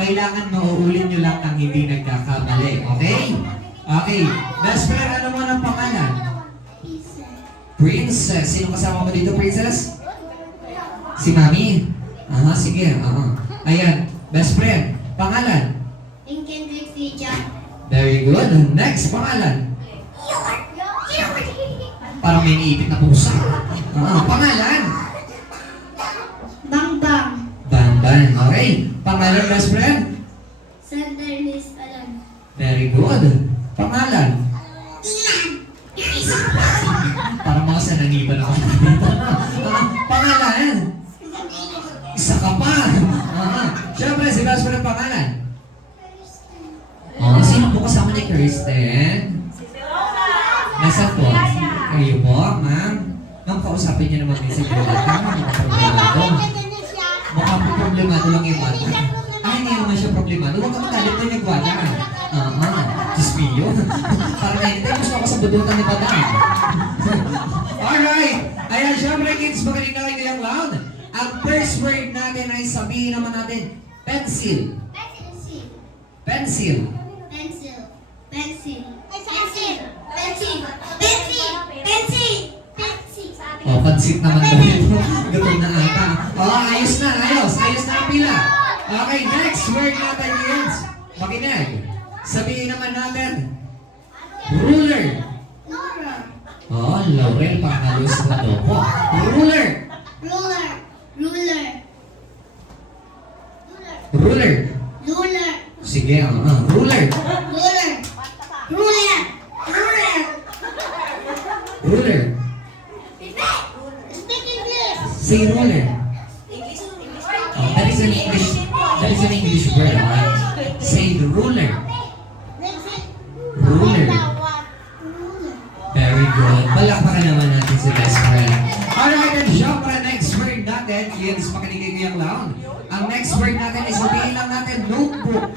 kailangan mauulin nyo lang ang hindi nagkakamali. Okay? Okay. Best friend, ano mo ng pangalan? Princess. Sino kasama mo dito, Princess? Si Mami? Aha, sige. Aha. Ayan. Best friend. Pangalan? Kendrick Fijan. Very good. Next, pangalan? Parang may niipit na pusa. Pangalan? Bangbang. Bamban. Okay. Pangalan, best friend? Sander Miss Alam. Very good. Pangalan? Parang mga sanangiban ako dito. Pangalan? Isa ka pa. Siyempre, si best friend pangalan? Sino po kasama ni Kristen? Nasaan po? Kayo po, ma'am? Ma'am, kausapin niyo naman yung siguro. Tama, mga problemado. Mukhang po problemado lang yung bata. Hindi naman siya problemado. Huwag ka magalit na yung bata. Diyos mio. Parang anytime gusto ako sa budutan ni bata. Alright! Ayan, syempre kids, magaling na kayo yung loud. Ang first word natin ay sabihin naman natin, pencil. Pencil. Pencil. Pencil. Pencil. Pencil. Pencil. Pencil. Pencil. Pansit naman daw ito. Gutom na ata. Ayos na, ayos. Ayos na ang pila. Okay, next word natin kids. Makinig. Sabihin naman natin, ruler. Laurel, pangalos mo daw po. Ruler. Ruler. Ruler. Ruler. Ruler. Sige, ruler. Ruler. Ruler. Ruler. Ruler. Speak English. Say ruler. That is an English word. Say the ruler. Ruler. Very good. Palakpakan naman natin si best friend. Alright, and syempre, next word natin, kids, makinig kayo yung loud. Ang next word natin is sabihin lang natin, notebook.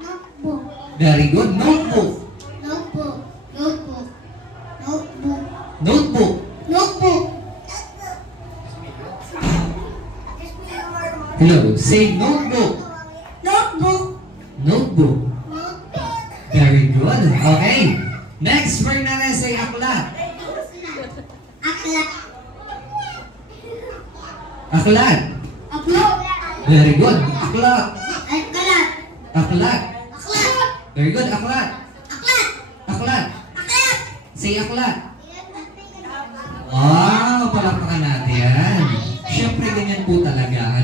Notebook. Very good. Notebook. Notebook. Notebook. Notebook. Notebook. Notebook. Hello. Say notebook. Notebook. Notebook. Notebook. Very good. Okay. Next word natin, say aklat. Aklat. Aklat. Aklat. Very good. Aklat. Aklat. Aklat. Aklat. Very good. Aklat. Aklat. Aklat. Aklat. Say aklat. Wow, palakpakan natin yan. Siyempre, ganyan po talaga.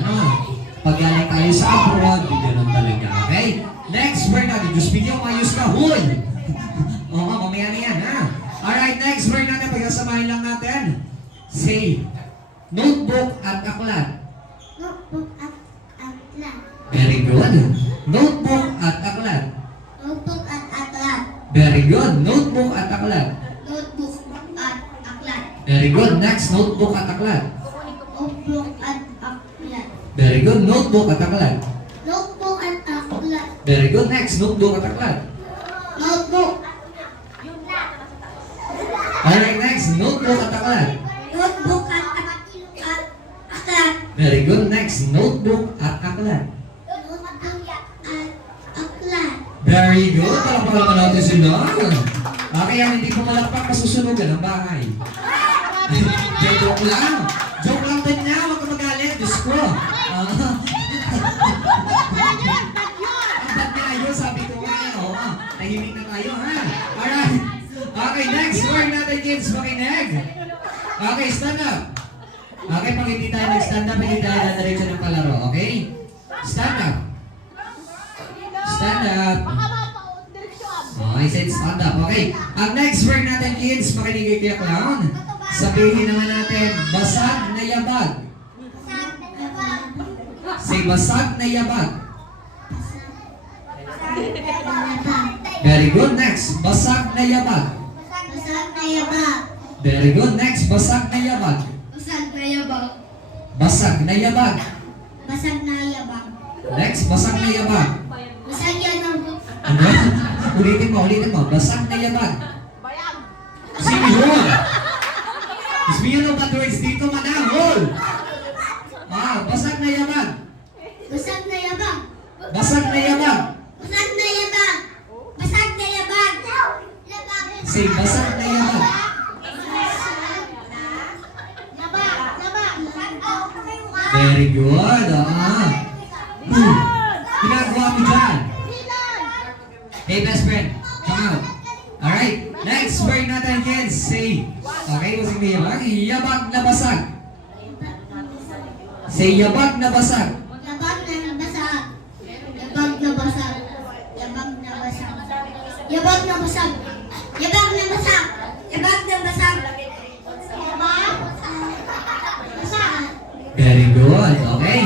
Pag galing tayo sa abroad, ganun talaga. Okay? Next word natin. Diyos bigyan, mayos ka. Huy! Mamaya na yan, ha? Alright, next word natin. Pagkasamahin lang natin. Say, notebook at aklat. Notebook at aklat. Very good. Notebook at aklat. Notebook at aklat. Very good. Notebook at aklat. Notebook at aklat. Very good. Next, notebook at aklat. Notebook at aklat. Very good. Notebook at aklat. Notebook at aklat. Very good. Next, notebook at aklat. Notebook. Alright, next, notebook at aklat. Notebook at aklat. Very good. Next, notebook at aklat. Notebook at aklat. Very good. Palakpakan naman natin sila. Okay, ang hindi ko malakpak, masusunugan ang bahay. Joke lang. Joke lang din niya. Huwag ka magalit. Diyos ko. Ang ba't niya yun? Sabi ko nga. Tahimik na tayo, ha? Alright. Okay, next word natin, kids. Makinig. Okay, stand up. Okay, pag hindi tayo nag-stand up, hindi tayo dadiretso ng palaro. Okay? Stand up. Stand up. I said stand up. Okay. Ang next word natin, kids, makinig kayo clown. Sabihin naman natin, basag na yabag. Say, basag na yabag. Very good. Next, basag na yabag. Basag na yabag. Very good. Next, basag na yabag. Basag na yabag. Basag na yabag. Basag na yabag. Next, basag na yabag. Basag yan ang Ano? Ulitin mo. Basag na yabag. Sino yun? Ismiyo ng bad words dito, manahol. Basag na yabag. basag na yabag. Basag na yabag. Basag na yabang. Basag na yabang. Say, basag na yabag. Very good. Ginagawa mo dyan. Hey, best friend. Come out. Alright. Next word natin, kids. Say. Okay, basag na yabag. Yabag na basag. Say, yabag na basag. Yabang na basag. Yabang na basag. Yabang na basag. Yabang na basag. Yabang na basag. Yabang na basag. Yabang. Basag. Very good. Okay.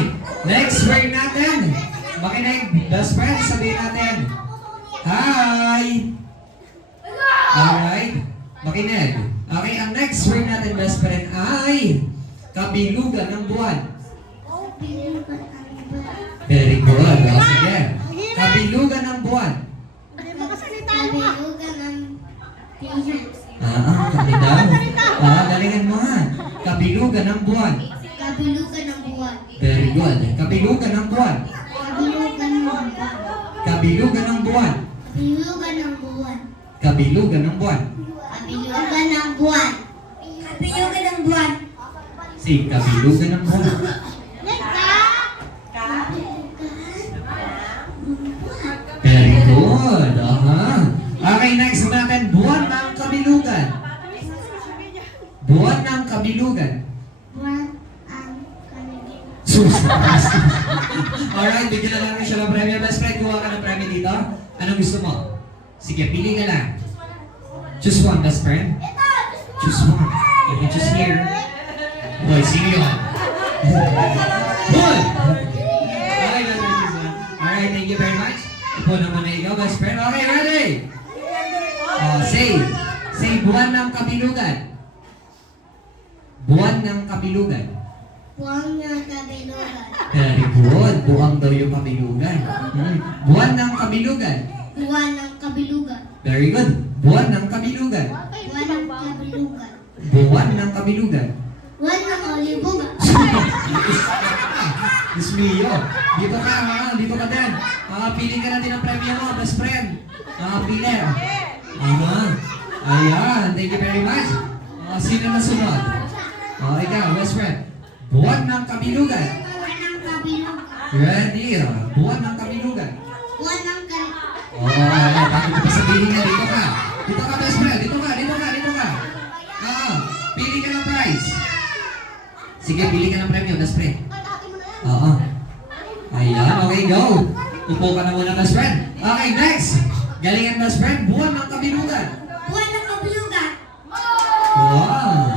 Next word natin. Makinig, best friend, sabihin natin. Hi! Alright. Makinig. Okay, ang next word natin, best friend, ay kabilugan ng buwan. Very good. O, sige. Kabilugan ng buwan. Kabilugan ng pihan. Kami daw. Galingan mo ha. Kabilugan ng buwan. Kabilugan ng buwan. Very good. Kabilugan ng buwan. Kabilugan ng buwan. Kabilugan ng buwan. Kabilugan ng buwan. Kabilugan ng buwan. Kabilugan ng buwan. Kabilugan ng buwan. Si kabilugan ng buwan. Very good. Okay, next natin. Buwan ng kabilugan. Buwan ng kabilugan. Buwan ang kabilugan. Sus. Alright, bigyan na lang siya ng premyo. Best friend, kuha ka ng premyo dito. Anong gusto mo? Sige, pili ka lang. Choose one, best friend. Choose one. You can choose here. Boy, sino yun? Boy! Okay, best friend, choose one. Alright, thank you very much. Upo naman na ikaw, best friend. Okay, ready? Say, buwan ng kabilugan. Buwan ng kabilugan. Buwan ng kabilugan. Very good. Buwang daw yung kabilugan. Buwan ng kabilugan. Buwan ng kabilugan. Very good. Buwan ng kabilugan. Buwan ng kabilugan. Buwan ng kabilugan. Buwan ng olibugan. Diyos mio. Dito ka, ha? Dito ka din. Pili ka natin ang premyo mo, best friend. Pili. Ayan. Thank you very much. Sino na sunod? Ikaw, best friend. Buwan ng kabilugan. Buwan ng kabilugan. Ready. Buwan ng kabilugan. Buwan ng kabilugan. Bakit ko pa sabihin na dito ka? Dito ka, best friend. Dito ka. Pili ka ng prize. Sige, pili ka ng premyo, best friend. Ayan, okay, go. Upo ka na muna, best friend. Okay, next. Galingan, best friend. Buwan ng kabilugan. Buwan ng kabilugan. Wow.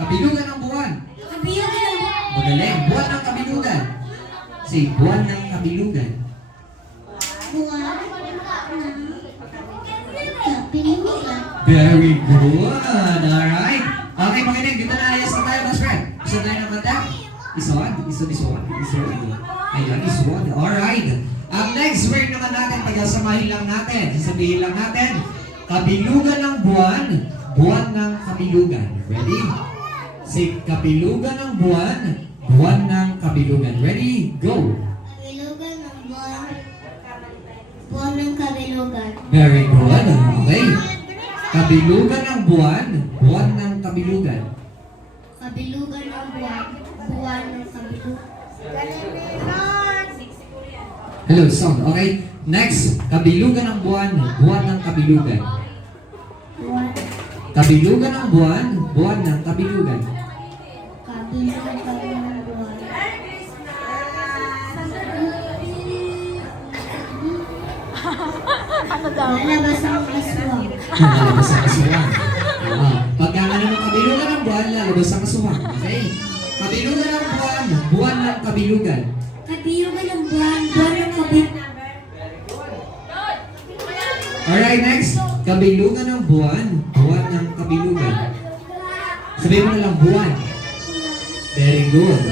Kabilugan ng buwan. Kabilugan ng buwan. Magaling. Buwan ng kabilugan. Say, buwan ng kabilugan. Buwan ng kabilugan. Very good. Alright. Okay, makinig. Dito na ayos na tayo, best friend. Isa tayo ng mata. Isuan. Ayan, isuan. Alright. Ang next word naman natin, pagsasamahin lang natin. Sasabihin lang natin, kabilugan ng buwan, buwan ng kabilugan. Ready? Say, kabilugan ng buwan, buwan ng kabilugan. Ready? Go! Kabilugan ng buwan. Buwan ng kabilugan. Very good. Okay. Kabilugan ng buwan, buwan ng kabilugan. Kabilugan ng buwan. Buwan ng kabilugan. Hello, sound. Okay. Next, kabilugan ng buwan, buwan ng kabilugan. Buwan. Kabilugan ng buwan, buwan ng kabilugan. Kabilugan ng buwan. Lalabas ang aswang. Lalabas ang aswang. Pagka nga naman kabilugan ng buwan, lalabas ang aswang. Okay? Kabilugan ng buwan, buwan ng kabilugan. Kabilugan ng buwan. Buwan ng kabilugan. Alright, next. Kabilugan ng buwan, buwan ng kabilugan. Sabihin mo na lang buwan. Very good.